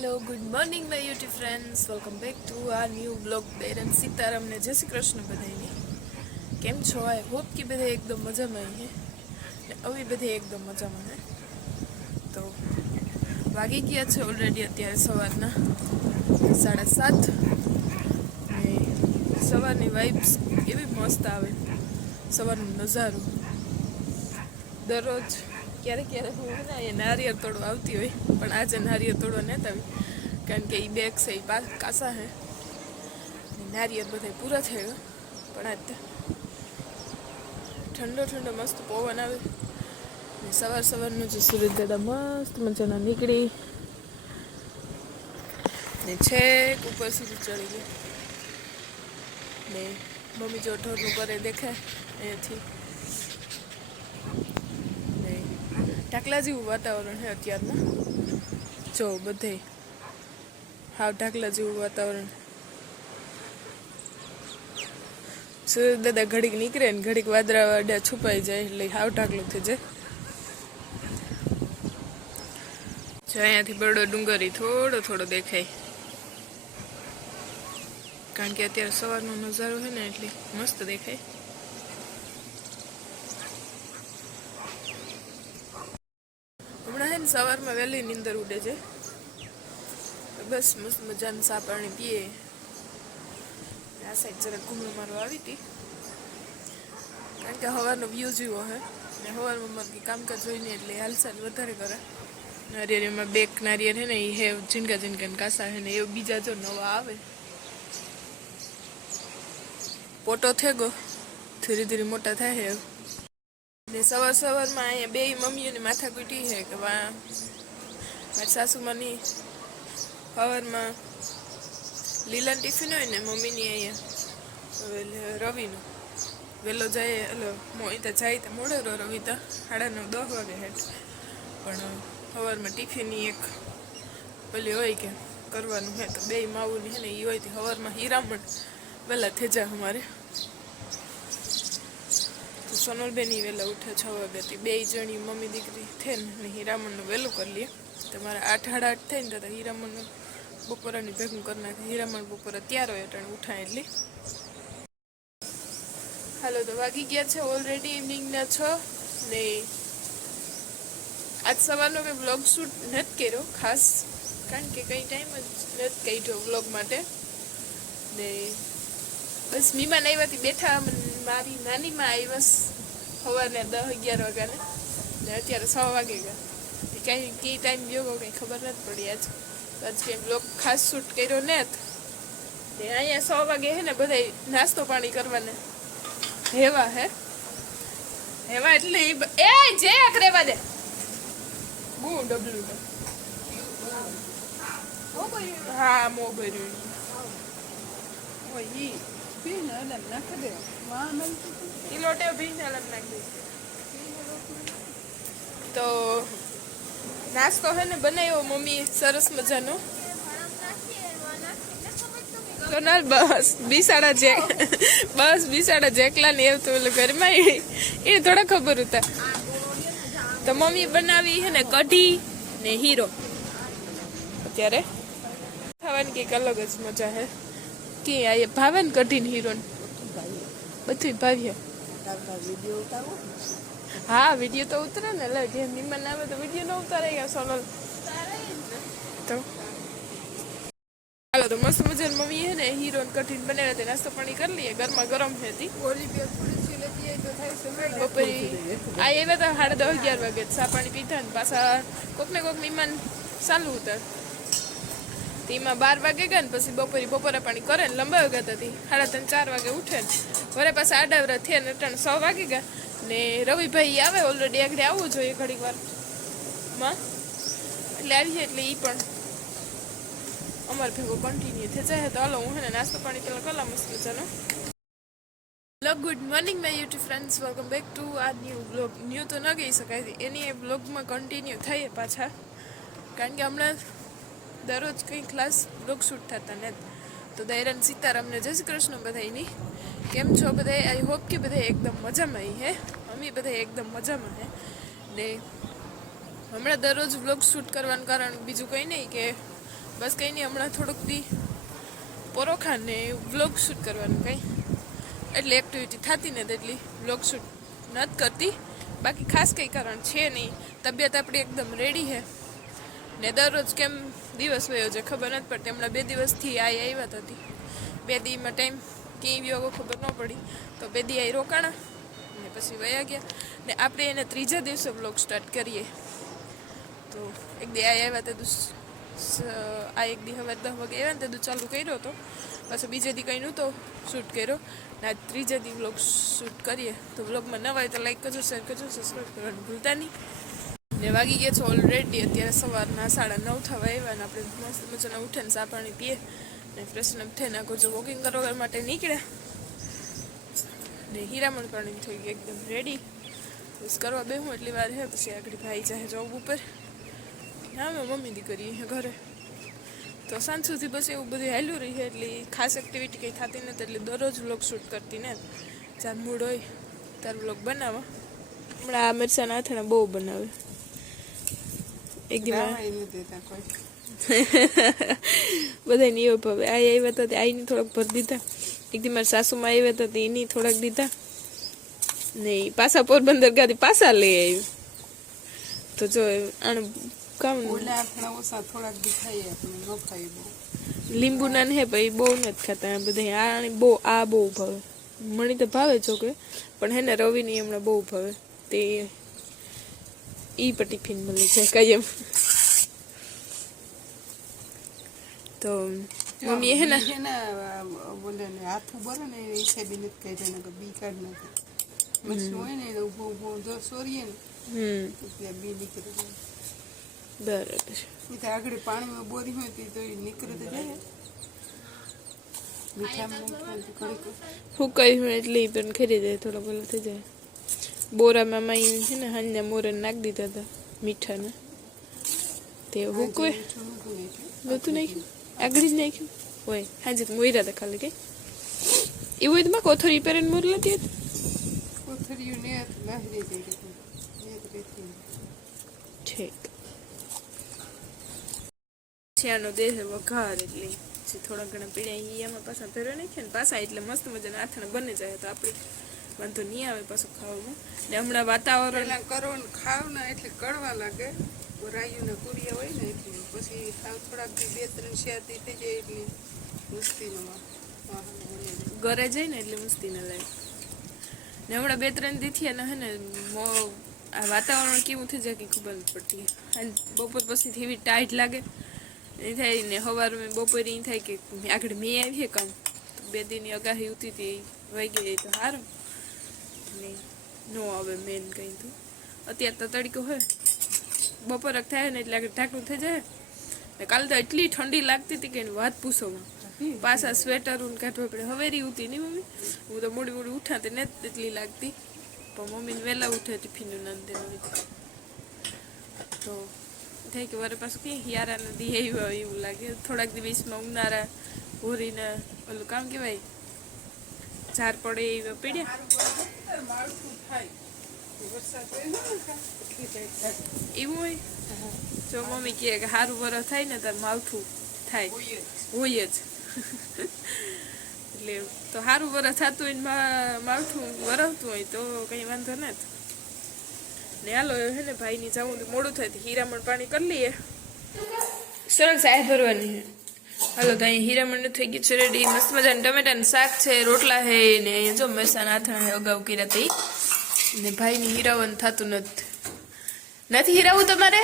Hello, good morning, my YouTube friends. Welcome back to આ new blog બેરન સીતારામને. જય શ્રી કૃષ્ણ બધાની કેમ છો? આઈ હોપ કે બધા એકદમ મજામાં ને અવી બધી એકદમ મજામાં હે. તો વાગી ગયા છે ઓલરેડી અત્યારે સવારના સાડા સાત. ને સવારની વાઇબ્સ એવી મસ્ત આવે. સવારનું નજારો. દરરોજ ક્યારેક ક્યારેક હું છે ને અહીંયા નારિયેળ તોડવા આવતી હોય, પણ આજે નારિયેળ તોડવા નહોતા આવી. કારણ કે એ બેગ છે એ કાસા ને નારિયેળ બધા પૂરા થઈ ગયા પણ આજ ઠંડો ઠંડો મસ્ત પવન આવે. સવાર સવારનું જે સૂરજ દાદા મસ્ત મજાના નીકળી. ને છેક ઉપર સુધી ચડી ગઈ. ને મમ્મી જો ઢોરનું કરે દેખાય અહીંયાથી. ઢાકલા જેવું વાતાવરણ છે અત્યારના. જો, બધે હાવ ઢાકલા જેવું વાતાવરણ. સૂરજ દાદા ઘડીક નીકળે ને ઘડીક વાદળા વાડા છુપાઈ જાય એટલે હાવ ઢાકલું થઈ જાય. જો, અહીંયાથી બરડો ડુંગરી થોડો થોડો દેખાય. કારણ કે અત્યારે સવારનો નજારો છે ને એટલે મસ્ત દેખાય હમણાં હે ને સવારમાં વહેલી નીંદર ઉડે છે. બસ મસ્ત મજાનું સા પાણી પીએ. આ સાઈડ જરાક ઘૂમરો મારું આવી હતી. કારણ કે સવારનો વ્યૂ જેવો હે ને સવારમાં મારે કામકાજ જોઈને એટલે હાલચાલ વધારે કરે. નારિયેળમાં બેક નારિયેળ હે ને એ હે ઝીણકા ઝીણકા કાસા હે ને એ બીજા જો નવા આવે. પોટો થેગો. ધીરે ધીરે મોટા થાય છે. ને સવાર સવારમાં અહીંયા બે મમ્મીઓની માથા કૂટી છે કે વા મારી સાસુમાની સવારમાં લીલા ટિફિન હોય ને મમ્મીની અહીંયા રવિનું. વહેલો જાય એટલે મોઈતા જાય તો મોડે રો રવિ તો, સાડા નવ, દસ વાગે હેઠ. પણ સવારમાં ટિફિનની એક પેલી હોય કે કરવાનું હે તો બે માવુની હે ને એ હોય તો સવારમાં હીરામણ વહેલા થઈ જાય અમારે. તો સોનલબેન વહેલા ઉઠે છ વાગ્યાથી બે જણી મમ્મી દીકરી થઈને ને હીરામણનું વહેલું કરી લઈએ તમારે આઠ સાડા આઠ થઈને તો હીરામણનું બપોરાની ભેગું કરી નાખે. હીરામણ બપોરે તૈયાર હોય અટાણે ઉઠાય એટલે. હાલો, તો વાગી ગયા છે ઓલરેડી ઇવનિંગના છ ને આજ સવારનો મેં બ્લોગ શૂટ નથી કર્યો ખાસ, કારણ કે કંઈ ટાઈમ જ નથી કાઢ્યો બ્લોગ માટે. ને બસ મીમાન આવ્યાથી બેઠા મને મારી નાની માં આવી સવારને દસ અગિયાર વાગ્યાને. ને અત્યારે છ વાગે ગયા. કાંઈ કઈ ટાઈમ ગયો કંઈ ખબર નથી પડી આજ. આજ કંઈ બ્લોક ખાસ શૂટ કર્યો ને ને અહીંયા સો વાગે હે ને બધા નાસ્તો પાણી કરવાને. હેવા હે? હેવા એટલે એ જે રેવા દે. બહુ ડબલું હા, મો ભર્યું ઓય, ઈ ઈ લોટે ભીને અલગ નાખી તો નાસ્તો હે ને બનાવ્યો મમ્મી સરસ મજાનો સોનાલ બસ બિસાડા જે બસ બિસાડા જેકલા ને એવું તો ઓલું ઘરમાં એ એ થોડા ખબર હતા તો મમ્મી બનાવી હે ને કઢી ને હીરો અત્યારે ખાવાની કંઈક અલગ જ મજા હે કે આ ભાવે ને કઢી ને હીરો ને? બધું ભાવ્ય. હા વીડિયો તો ઉતરે ને એટલે જે નિમન આવે તો વીડિયો ન ઉતારે ગયા સોનલ. તો. હાલો તો મસ્ત મજાની મમ્મી હે ને હીરો કઠિન બનાવ્યા તે નાસ્તો પાણી કરી લઈએ ગરમા ગરમ હતી બપોરે આ એવા તો સાડા દસ અગિયાર વાગે ચા પાણી પીધા ને પાછા કોક ને કોક મહેમાન ચાલુ હતા. તેમાં બાર વાગે ગયા ને પછી બપોરે બપોરે પાણી કરે ને લંબાવી ગયા હતી સાડા ત્રણ ચાર વાગે ઉઠે ને. વરે પાછા આડાવરા થયા ને અટાણે સો વાગી ગયા ને રવિભાઈ આવે ઓલરેડી આગળ આવવું જોઈએ ઘડીક વાર. માં? એટલે આવી જાય એટલે એ પણ. અમારે ભેગો કન્ટિન્યુ થઈ જાય તો હાલો હું હે નાસ્તો પાણી પેલા કલા મસ્ત મજાનો. Hello good morning my YouTube friends welcome back to આ ન્યૂ બ્લોગ ન્યૂ તો ન કહી શકાય. એની એ બ્લોગમાં કન્ટિન્યુ થઈએ પાછા. કારણ કે હમણાં દરરોજ કંઈ ક્લાસ બ્લોગ શૂટ થતા ને તો દૈરન સીતારામને જય શ્રી કૃષ્ણ બધાની કેમ છો બધા આઈ હોપ કે બધા એકદમ મજામાં હે. અમે બધા એકદમ મજામાં હે. ને હમણાં દરરોજ વ્લોગ શૂટ કરવાનું કારણ બીજું કંઈ નહીં કે બસ કંઈ નહીં, હમણાં થોડુંક દી પરોખાને વ્લોગ શૂટ કરવાનું કંઈ. એટલે એક્ટિવિટી થતી નથી એટલી, વ્લોગ શૂટ નથી કરતી. બાકી ખાસ કંઈ કારણ છે નહીં. તબિયત આપણી એકદમ રેડી છે ને દરરોજ કેમ દિવસ વયો છે ખબર નથી પડતી. હમણાં બે દિવસથી આ આવ્યા હતી બે દીમાં ટાઈમ ક્યાંય ગયો ખબર ન પડી. તો બે દી આ રોકાણા ને પછી વયા ગયા. ને આપણે એને ત્રીજા દિવસે વ્લોગ સ્ટાર્ટ કરીએ. તો એક દી આ આવ્યા તે આ એક દી હવે દસ વાગે આવ્યા ને તે ચાલુ કર્યો હતો પાછો બીજે દી કંઈ નહોતો શૂટ કર્યો. ને આજ ત્રીજે દી વ્લોગ શૂટ કરીએ. તો વ્લોગમાં નવા હોય તો લાઈક કરજો શેર કરજો સબસ્ક્રાઈબ કરવાનું ભૂલતા નહીં. ને વાગી ગયા છે ઓલરેડી અત્યારે સવારના સાડા નવ થવા આવ્યા ને આપણે મસ્ત મજાના ઉઠે ને ચા પાણી પીએ ને ફ્રેશ અપ થઈને આગળ જો વોકિંગ કરવા માટે નીકળ્યા. ને હીરામણ પાણી થઈ ગયું એકદમ રેડી બસ કરવા બે હું એટલી વાર હે, પછી આગળ ભાઈ જાય જોબ ઉપર. ના મેં મમ્મી દીકરી ઘરે. તો સાંજ સુધી બસ એવું બધું હેલું રહી છે એટલે ખાસ એક્ટિવિટી કંઈ થતી નથી, એટલે દરરોજ વ્લોગ શૂટ કરતી ને. જ્યાં મૂડ હોય ત્યારે વ્લોગ બનાવો. હમણાં આ મરચાના આથણા બહુ બનાવે. એક દિવસ બધા એવો ભાવે. આ આવ્યા હતા તે આઈને થોડાક ભરી દીધા. એક દી મારા સાસુમાં આવ્યા હતા તે એની થોડાક દીધા. નહીં પાછા પોરબંદર ગાડી પાછા લઈ આવ્યું. તો જો આણે કામ લીંબુ ના ન ભાઈ બહુ નથી ખાતા. બધા આ બહુ આ બહુ ભાવે. મને તો ભાવે છોકરે પણ હે ને રવિની હમણાં બહુ ભાવે. તે ઈ પણ ટિફિન મળી જાય કાયમ તો મમ્મી હે ને? બોલે ને હાથું ભરે ને એ હિસાબે નથી કાઢ્યા ને બી કાઢ નથી મચ્છું હોય ને એને ઊભો ઊભો જો સોરીએ ને હમ. એટલે બી નીકળી જાય. બરાબર. એ તો આગળ પાણીમાં બોરી હોય તો ઈ નીકળી તો જાય. ફૂકાઈ હોય એટલે ઈ પણ ખરી જાય થોડો બોલો થઈ જાય. બોરામાં માઈ છે ને હાંજના મોરે નાખી દીધા હતા મીઠાના. તે હુકવે નહોતું નાખ્યું. આગળ જ નાખ્યું? હોય હાજે તો મોયરા હતા ખાલી કઈ એવું હોય તો માં કોથરી પેરેન મોર લેતી હતી? ને. ઠીક. છિયાનો દેહ વઘાર એટલે થોડા ઘણા પીડા એમાં પાછા ભેરો નાખ્યા ને પાછા એટલે મસ્ત મજાના આથણ બને જાય તો આપણે વાંધો નહીં આવે પાછું ખાવામાં. ને હમણાં વાતાવરણ કરો ને ખાવ ને એટલે કડવા લાગે. રાયું ને કુરિયા હોય ને એટલે પછી થોડાક બે ત્રણ દી થઈ જાય એટલે મસ્તીનો ઘરે જઈને એટલે મસ્તી ન લાગે. ને હમણાં બે ત્રણ દીથી અને હે ને મો- આ વાતાવરણ કેવું થઈ જાય કે ખબર નથી પડતી. અને બપોર પછી એવી ટાઈટ લાગે. એ થાય ને સવાર બપોરે એ થાય કે આગળ મેં આવીએ કામ. બે દિન અગાહી ઉતી હતી વહી ગઈ તો સારું ને નો આવે મેન કંઈ તો. અત્યારે તો તડકો હોય. બપોરક થાય ને એટલે આગળ ઢાંકણું થઈ જાય. ને કાલે તો એટલી ઠંડી લાગતી હતી કે વાત પૂછોમાં પાછા સ્વેટર ઉન કાઢવા પડે. હવેરી ઉતી નહીં મમ્મી. હું તો મોડી મોડી ઉઠાતી ને એટલી લાગતી. પણ મમ્મીને વહેલા ઉઠે ટિફિનનું નાન દેવાનું તો થાય કે વરે પાછું કંઈ હિયારા નદી આવ્યો એવું લાગે. થોડાક દિવસમાં ઉનાળા હોરીના ઓલું કામ કહેવાય? ઝાર પડે એવા પીડ્યા? એવું હોય? જો મમ્મી કહે કે સારું વરસ થાય ને તાર માવઠું થાય. હોય જ. એટલે તો સારું વરસ થતું હોય ને માવઠું વરસતું હોય તો કંઈ વાંધો નથી ને હાલો હે ને ભાઈની જવું મોડું થાય હીરામણ પાણી કરી લઈએ. સરસ સાહેબ ભરવાની હાલો તો અહીં હીરામણ થઈ ગયું છે રેડી મસ્ત મજાનું ટમેટાનું શાક છે રોટલા છે ને અહીંયા જો મરસાના આથણા છે અગાઉ કર્યા તે. ને ભાઈની હીરાવન થતું નથી. નથી હીરાવું તમારે?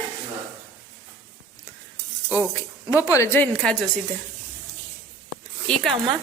ઓકે. બપોરે જઈને ખાજો સીધા. ઈ કામમાં